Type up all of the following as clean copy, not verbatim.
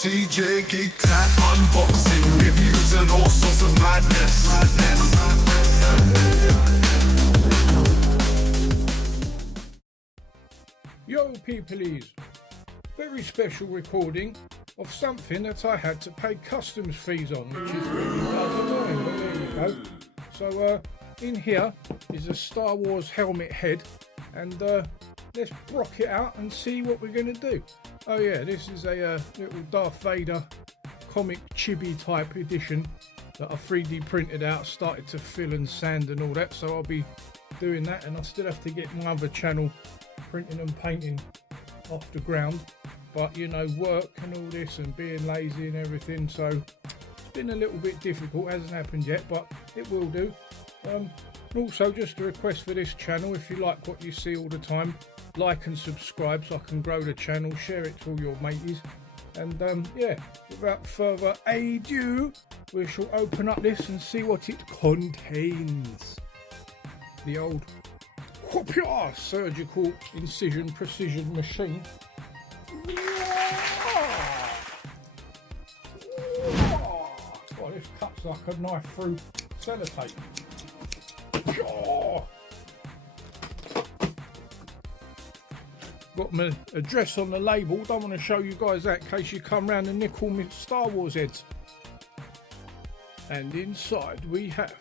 CJ Geek Tat unboxing reviews and all sorts of madness. Yo peoplies, very special recording of something that I had to pay customs fees on, which is really annoying, but there you go. So in here is a Star Wars helmet head, and let's brock it out and see what we're going to do. Oh yeah, this is a little Darth Vader comic chibi type edition that I 3D printed out, started to fill and sand and all that, so I'll be doing that, and I still have to get my other channel printing and painting off the ground, but you know, work and all this and being lazy and everything, so it's been a little bit difficult. Hasn't happened yet, but it will do. Also, just a request for this channel: if you like what you see all the time, like and subscribe so I can grow the channel, share it to all your mateys, and yeah, without further ado, we shall open up this and see what it contains. The old whoopia surgical incision precision machine. Oh, this cuts like a knife through sellotape. Got my address on the label. Don't want to show you guys that in case you come round and nick all my Star Wars heads. And inside we have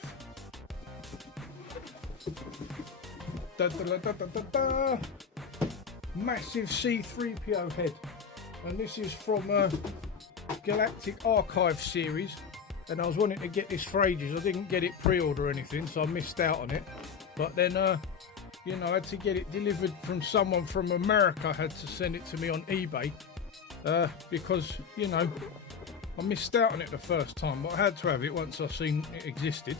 massive C-3PO head, and this is from Galactic Archive series, and I was wanting to get this for ages. I didn't get it pre-order or anything, so I missed out on it, but then you know, I had to get it delivered from someone from America. Had to send it to me on eBay because, you know, I missed out on it the first time, but I had to have it once I seen it existed.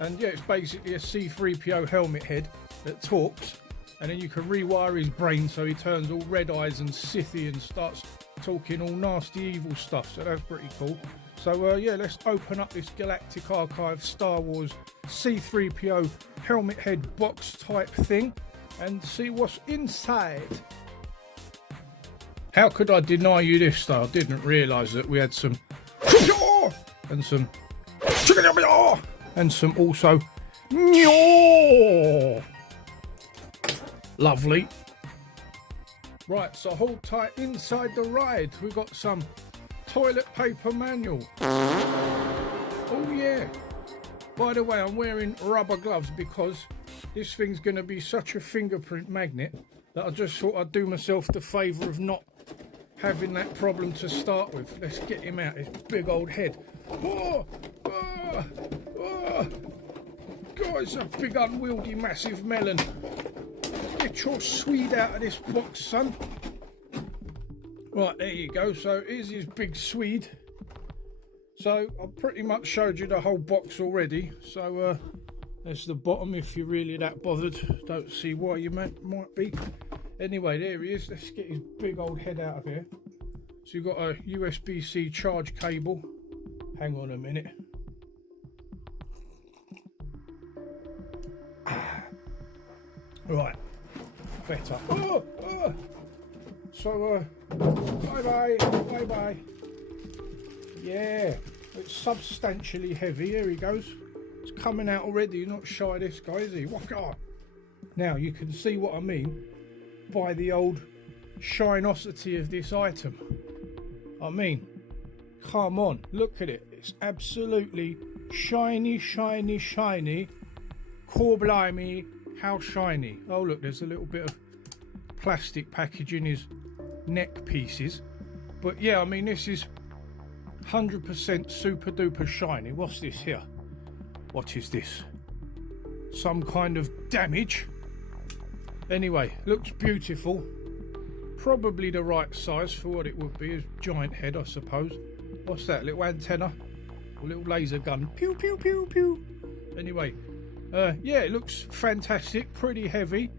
And yeah, it's basically a C-3PO helmet head that talks, and then you can rewire his brain so he turns all red eyes and Sithy and starts talking all nasty evil stuff, so that's pretty cool. So yeah, let's open up this Galactic Archive Star Wars C-3PO helmet head box type thing and see what's inside. How could I deny you this though? I didn't realise that we had some and some and some also lovely. Right, so hold tight. Inside the ride we've got some toilet paper manual. Oh yeah, by the way, I'm wearing rubber gloves because this thing's going to be such a fingerprint magnet that I just thought I'd do myself the favour of not having that problem to start with. Let's get him out, his big old head. Oh, God, it's a big unwieldy massive melon. Get your Swede out of this box, son. Right, there you go. So here's his big Swede. So I've pretty much showed you the whole box already. So there's the bottom if you're really that bothered. Don't see why you might be. Anyway, there he is. Let's get his big old head out of here. So you've got a USB-C charge cable. Hang on a minute. Right, better. So bye-bye. Yeah, it's substantially heavy. Here he goes. It's coming out already. You're not shy of this guy, is he? Now you can see what I mean by the old shinosity of this item. I mean, come on, look at it. It's absolutely shiny. Core blimey, how shiny. Oh look, there's a little bit of plastic packaging his neck pieces, but yeah, I mean, this is 100% super duper shiny. What's this here? What is this? Some kind of damage. Anyway, looks beautiful. Probably the right size for what it would be. A giant head, I suppose. What's that? Little antenna? A little laser gun. Pew pew pew pew. Anyway, yeah, it looks fantastic. Pretty heavy.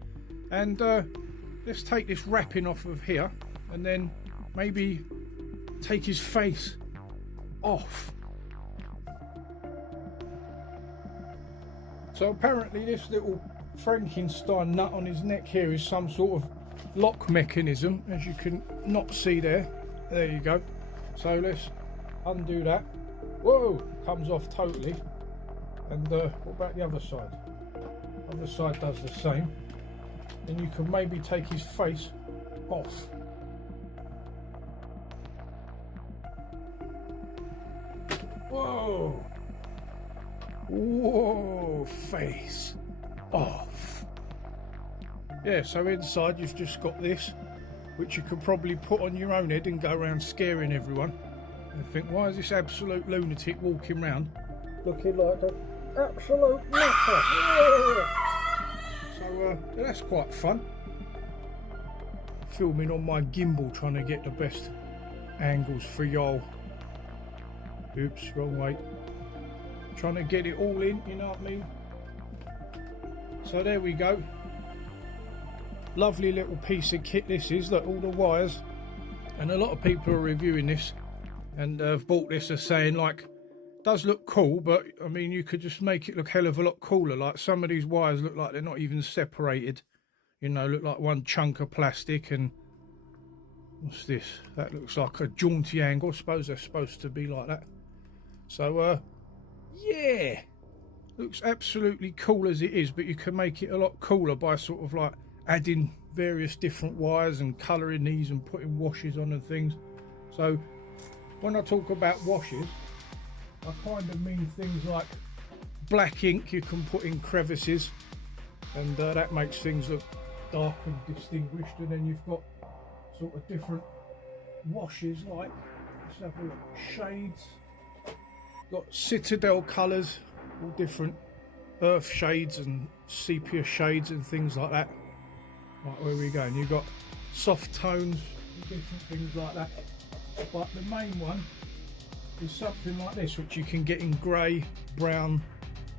And let's take this wrapping off of here and then maybe take his face off. So apparently this little Frankenstein nut on his neck here is some sort of lock mechanism, as you can not see there. There you go. So let's undo that. Whoa, comes off totally. And what about the other side? Other side does the same. Then you can maybe take his face off. Whoa! Whoa! Face off. Yeah, so inside you've just got this, which you could probably put on your own head and go around scaring everyone. And think, why is this absolute lunatic walking around looking like an absolute nutter? Yeah. So that's quite fun. Filming on my gimbal, trying to get the best angles for y'all. Oops, wrong way. Trying to get it all in, you know what I mean? So there we go. Lovely little piece of kit this is, look, all the wires. And a lot of people are reviewing this and have bought this as saying, like, does look cool, but I mean, you could just make it look hell of a lot cooler. Like, some of these wires look like they're not even separated, you know, look like one chunk of plastic. And what's this? That looks like a jaunty angle. I suppose they're supposed to be like that. So yeah, looks absolutely cool as it is, but you can make it a lot cooler by sort of like adding various different wires and colouring these and putting washes on and things. So when I talk about washes, I kind of mean things like black ink you can put in crevices, and that makes things look dark and distinguished. And then you've got sort of different washes, like, let's have a look, shades, got citadel colours, all different earth shades and sepia shades and things like that. Right, where we go, and you've got soft tones, different things like that. But the main one is something like this, which you can get in grey, brown,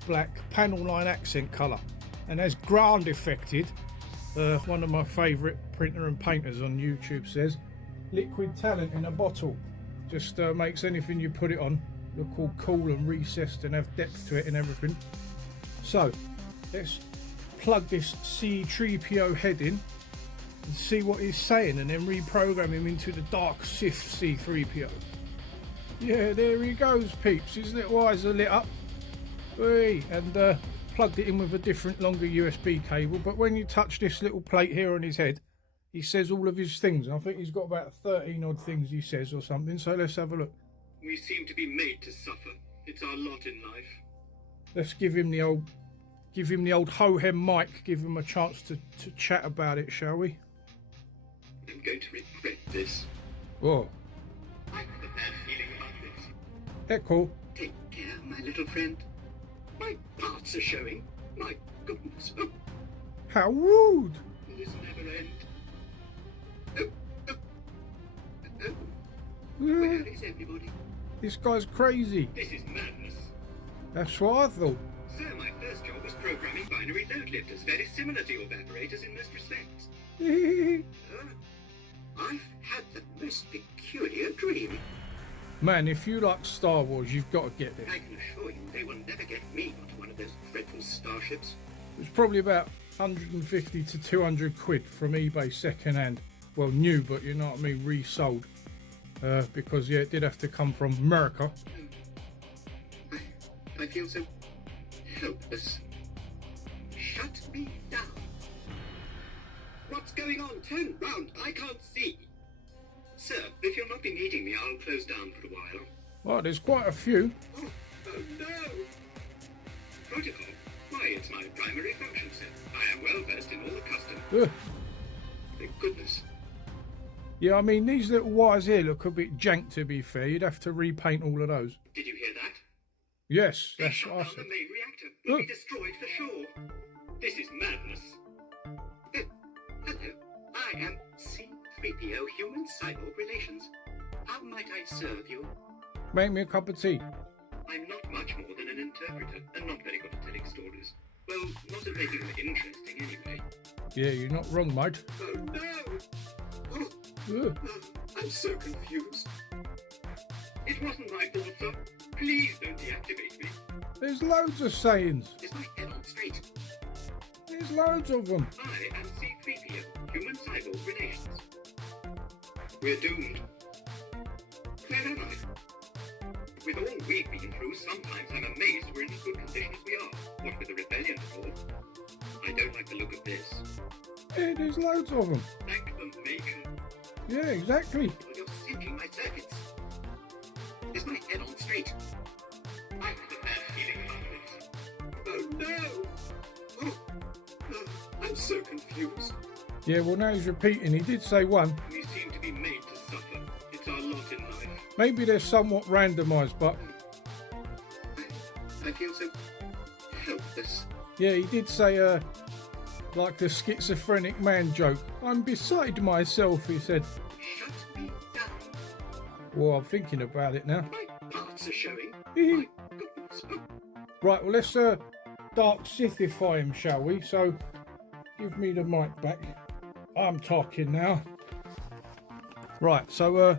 black, panel line accent colour. And as ground affected, one of my favourite printer and painters on YouTube says, liquid talent in a bottle. Just makes anything you put it on look all cool and recessed and have depth to it and everything. So let's plug this C-3PO head in and see what he's saying, and then reprogram him into the dark Sith C-3PO. Yeah, there he goes, peeps. His little eyes are lit up. Whee! And plugged it in with a different, longer USB cable. But when you touch this little plate here on his head, he says all of his things. I think he's got about 13 odd things he says or something. So let's have a look. We seem to be made to suffer. It's our lot in life. Let's give him the old ho-hem mic. Give him a chance to chat about it, shall we? I'm going to regret this. Whoa. I have a bad feeling about this. Echo. Take care, my little friend. My parts are showing. My goodness. Oh, How rude. will this never end? Oh, oh, oh. Where is everybody? This guy's crazy. This is madness. That's what I thought. Sir, my first job was programming binary load lifters, very similar to your evaporators in most respects. I've had the most peculiar dream. Man, if you like Star Wars, you've got to get this. I can assure you they will never get me onto one of those dreadful starships. It was probably about 150 to 200 quid from eBay second hand. Well, new, but you know what I mean, resold. Because, yeah, it did have to come from America. I feel so helpless. Shut me down. What's going on? Turn round. I can't see. Sir, if you'll not be needing me, I'll close down for a while. Well, there's quite a few. Oh no! Protocol? Why, it's my primary function, sir. I am well versed in all the custom. Thank goodness. Yeah, I mean, these little wires here look a bit jank, to be fair. You'd have to repaint all of those. Did you hear that? Yes, They that's shut what I down said. the main reactor. Will be destroyed for sure. This is madness. Oh, hello. I am C-3PO Human Cyborg Relations. How might I serve you? Make me a cup of tea. I'm not much more than an interpreter, and not very good at telling stories. Well, not at making them interesting anyway. Yeah, you're not wrong, mate. Oh no! Oh, I'm so confused. It wasn't my fault, sir. Please don't deactivate me. There's loads of sayings. Is my head on straight? There's loads of them. I am C-3PO, Human Cyborg Relations. We're doomed. Clear out With all we've been through, sometimes I'm amazed we're in as good condition as we are. What with the rebellion and all. I don't like the look of this. Yeah, there's loads of them. Thank the Maker. Yeah, exactly. Well, you're sinking my circuits. Is my head on straight? I have a bad feeling about this. Oh no! Oh, I'm so confused. Yeah, well now he's repeating. He did say one. We seem to be made to suffer. It's our lot in life. Maybe they're somewhat randomised, but I feel so helpless. yeah, he did say like the schizophrenic man joke. I'm beside myself, he said. Shut me down. Well, I'm thinking about it now. My parts are showing. Hee. My goodness. Oh, Right, well let's dark Sithify him, shall we? So give me the mic back. I'm talking now. Right, so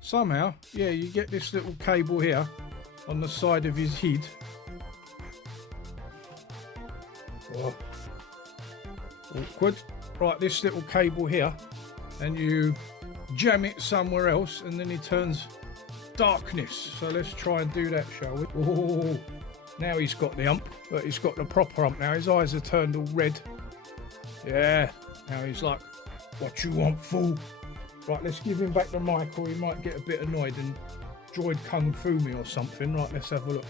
somehow, yeah, you get this little cable here on the side of his head. Oh. Awkward. Right, this little cable here, and you jam it somewhere else, and then it turns darkness. So let's try and do that, shall we? Oh, now he's got the ump, but he's got the proper ump now. His eyes are turned all red. Yeah, now he's like, what you want, fool? Right, let's give him back the mic, or he might get a bit annoyed and droid kung fu me or something. Right, let's have a look.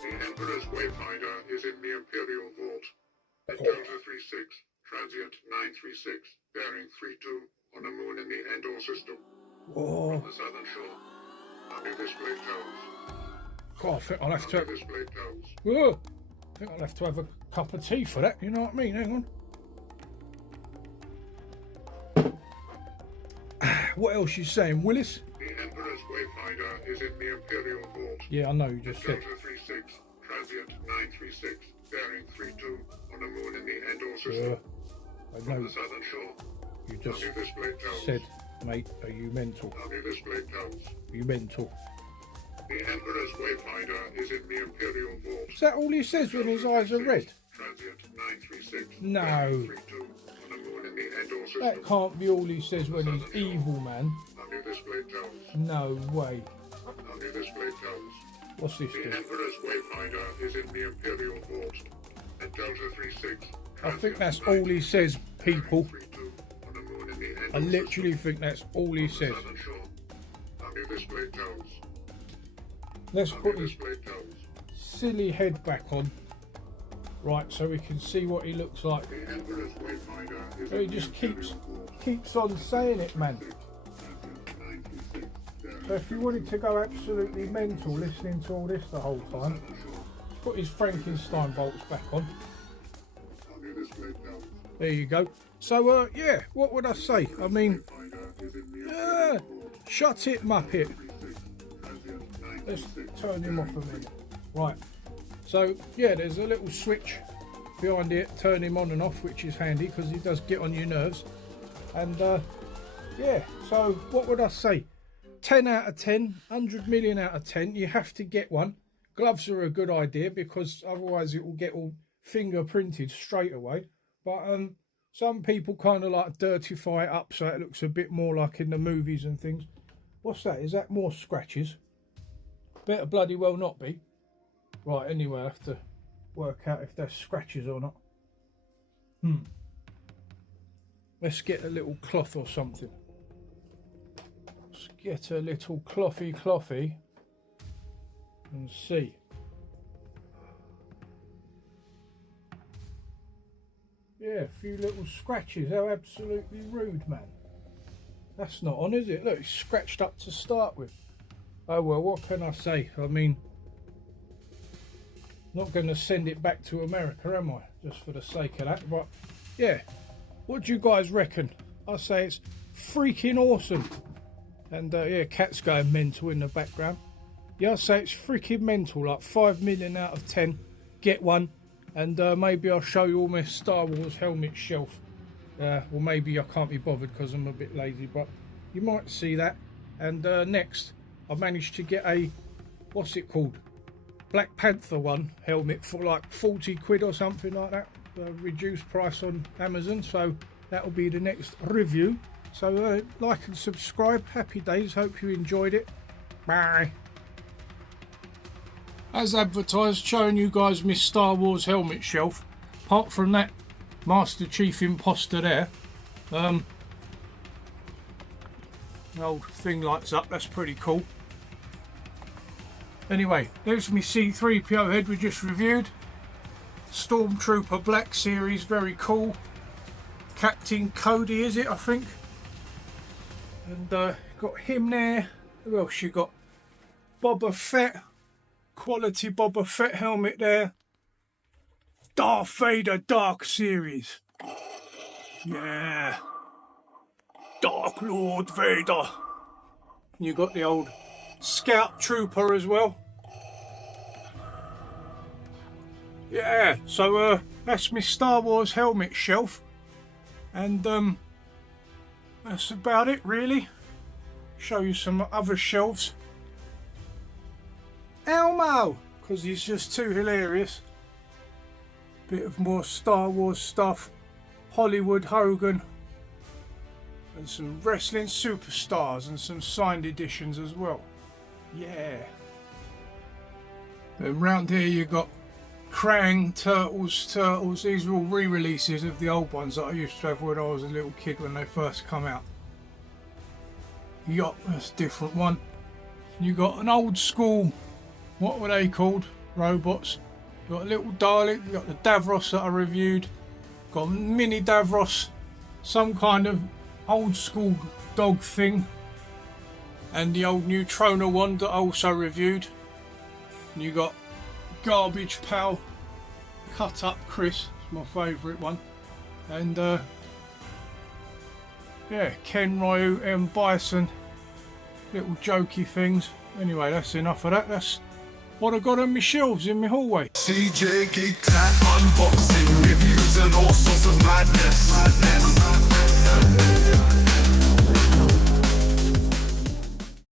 The Emperor's Wayfinder is in the Imperial Vault. Delta 36, transient 936, bearing 32, on a moon in the Endor system. Oh, On the southern shore. Under display towers. God, I think I'll have to. Under display towers. Oh, I think I'll have to have a cup of tea for that. You know what I mean? Hang on. What else you saying, Willis? The Emperor's Wayfinder is in the Imperial Vault. Yeah, I know you just said. Delta 36, transient 936, bearing 32, on a moon in the Endor system. I On know the southern shore. you just Under display towers. said, mate. Are you mental? Under display towers. Are you mental? The Emperor's Wayfinder is in the Imperial Vault. Is that all he says when his eyes are red? Transient 936. No. bearing 32, on a moon in the Endor system. That can't be all he says when he's evil, man. Under display towers. No way. Under display towers. What's this The do? Emperor's Wayfinder is in the Imperial Vault. At Delta 36. I think that's all he says, people. 32, on a moon in the Endor I literally system. think that's all he says. Southern shore. Under display towers. Let's Under put his display towers. silly head back on. Right, so we can see what he looks like. The Emperor's Wayfinder is So he in just the Imperial Vault. keeps on saying it, man. Transient 936, bearing So if you wanted to go absolutely mental listening to all this the whole time, southern shore. put his Frankenstein bolts back on. Under display towers. There you go. So, yeah, what would I say? I mean, Wayfinder is in the Imperial Vault. shut it, Muppet. 36, transient Let's 936, turn him off a bearing minute. Right. So, yeah, there's a little switch behind it, turn him on and off, which is handy because he does get on your nerves. And, yeah, so what would I say? 10 out of 10, 100 million out of 10. You have to get one. Gloves are a good idea because otherwise it will get all fingerprinted straight away. But some people kind of like dirtify it up so it looks a bit more like in the movies and things. What's that? Is that more scratches? Better bloody well not be. Right, anyway, I have to work out if there's scratches or not. Let's get a little cloth or something. Let's get a little clothy and see. Yeah, a few little scratches. How absolutely rude, man. That's not on, is it? Look, it's scratched up to start with. Oh well, what can I say? I mean, not going to send it back to America, am I? Just for the sake of that. But yeah, what do you guys reckon? I say it's freaking awesome. And yeah, cat's going mental in the background. Yeah, I say it's freaking mental. Like 5 million out of 10. Get one. And maybe I'll show you all my Star Wars helmet shelf. Or maybe I can't be bothered because I'm a bit lazy. But you might see that. And next, I managed to get a, what's it called? Black Panther one helmet for like 40 quid or something like that. Reduced price on Amazon. So that'll be the next review. So like and subscribe. Happy days. Hope you enjoyed it. Bye. as advertised, showing you guys my Star Wars helmet shelf. Apart from that Master Chief imposter there, the old thing lights up, that's pretty cool. Anyway, there's my C-3PO head we just reviewed. Stormtrooper Black Series, very cool. Captain Cody, is it, I think? And got him there. Who else you got? Boba Fett. Quality Boba Fett helmet there. Darth Vader Dark Series. Yeah. Dark Lord Vader. You got the old Scout Trooper as well. Yeah, so that's my Star Wars helmet shelf. And that's about it really. Show you some other shelves. Elmo! Because he's just too hilarious. Bit of more Star Wars stuff. Hollywood Hogan. And some wrestling superstars and some signed editions as well. Yeah. And round here you got Krang, Turtles. These are all re-releases of the old ones that I used to have when I was a little kid when they first come out. Yup, that's a different one. You got an old school, what were they called? Robots. You got a little Dalek, you got the Davros that I reviewed. Got a mini Davros, some kind of old school dog thing. And the old Neutrona one that I also reviewed. And you got Garbage Pal, Cut Up Chris, it's my favourite one. And yeah, Ken Ryu, M. Bison, little jokey things. Anyway, that's enough of that. That's what I got on my shelves in my hallway. CJ Geek Unboxing Review.